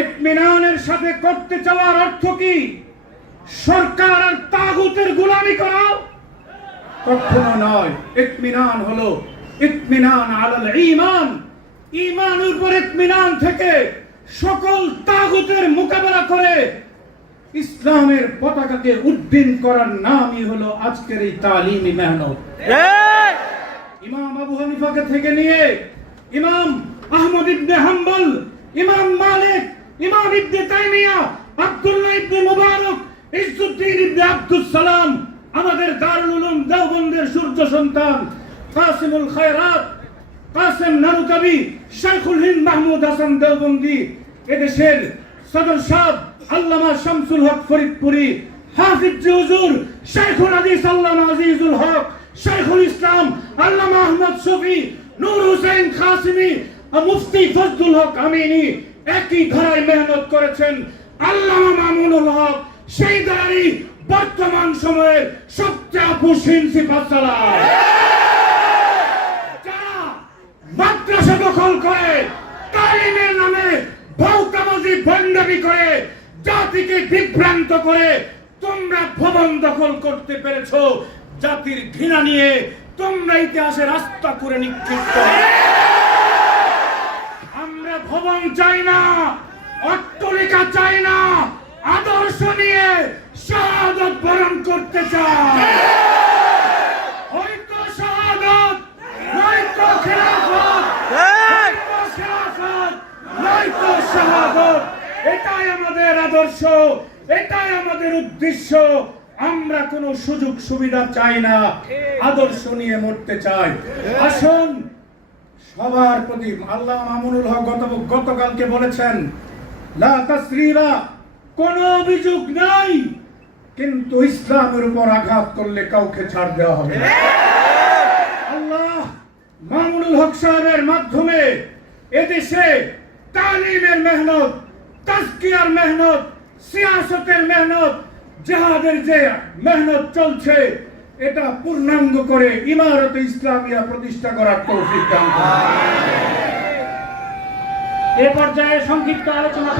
ইতমিনানের সাথে করতে চাওয়ার অর্থ কি সরকার আর তাগুতের গোলামি করা? কখনো নয়। ইতমিনান হলো ইতমিনান আলাল ঈমান, ঈমানের উপর ইতমিনান থেকে সকল তাগুতের মোকাবেলা করে ইসলামের পতাকাকে উড্ডীন করার নামই হলো আজকের এই তালিমি মেহনত। ইমাম আবু হানিফাকে থেকে নিয়ে ইমাম আহমদ ইবনে হাম্বল, ইমাম মালিক, ইমাম ইবনে তাইমিয়া, আব্দুল্লাহ ইবনে মুবারক, ইজ্জুদ্দিন ইবনে আব্দুস সালাম, আমাদের দারুল উলুম দেওবন্দের সূর্য সন্তান কাসিমুল খায়রাত, কাসেম নানুতাবি, শাইখুল হিন্দ মাহমুদ হাসান দেওবন্দি, এদেশের সদর সাহেব আল্লামা শামসুল হক ফরিদপুরি, হাফিজ হুজুর শাইখুল হাদিস আল্লামা আজিজুল হক, শাইখুল ইসলাম আল্লামা আহমদ শফি, নূর হোসেন খাসিমি, মুফতি ফজলুল হক আমিনী একই ধারায় মেহনত করেছেন। আল্লামা মামুনুল হক সেই ধারারই বর্তমান সময়ের সবচেয়ে আপুসীন সিফাত সালাহ। যারা মাদ্রাসা দখল করে, তালিমের নামে ভৌতাবাজি ভণ্ডামি করে, জাতিকে বিভ্রান্ত করে, তোমরা ভবন দখল করতে পেরেছো। জাতির ঘৃণা নিয়ে তোমরা ইতিহাসে রাস্তা করে নিক্ষিপ্ত। আমরা ভবন চাই না, অট্টালিকা চাই না, আদর্শ নিয়ে শাহাদাত বরণ করতে চাই। হয়তো শাহাদাত, নয়তো খেলাফত, হয়তো খেলাফত, নয়তো শাহাদাত। এটাই আমাদের আদর্শ, এটাই আমাদের উদ্দেশ্য। আমরা কোনো সুযোগ সুবিধা চাই না, আদর্শ নিয়ে মরতে চাই। আসুন সবার প্রতি আল্লাহ মামুনুল হক গতকালকে বলেছেন লা তাসরিবা, কোনো অভিযোগ নাই, কিন্তু ইসলামের উপর আঘাত করলে কাউকে ছাড় দেওয়া হবে না। আল্লাহ মামুনুল হক সাহেবের মাধ্যমে এদেশে তালিমের মেহনত, তাজকিয়ার মেহনত, সিয়াসতের মেহনত, জিহাদের যে মেহনত চলছে, এটা পূর্ণাঙ্গ করে ইমারতে ইসলামিয়া প্রতিষ্ঠা করার তৌফিক দান করুন। এ পর্যায়ে সংক্ষিপ্ত আলোচনা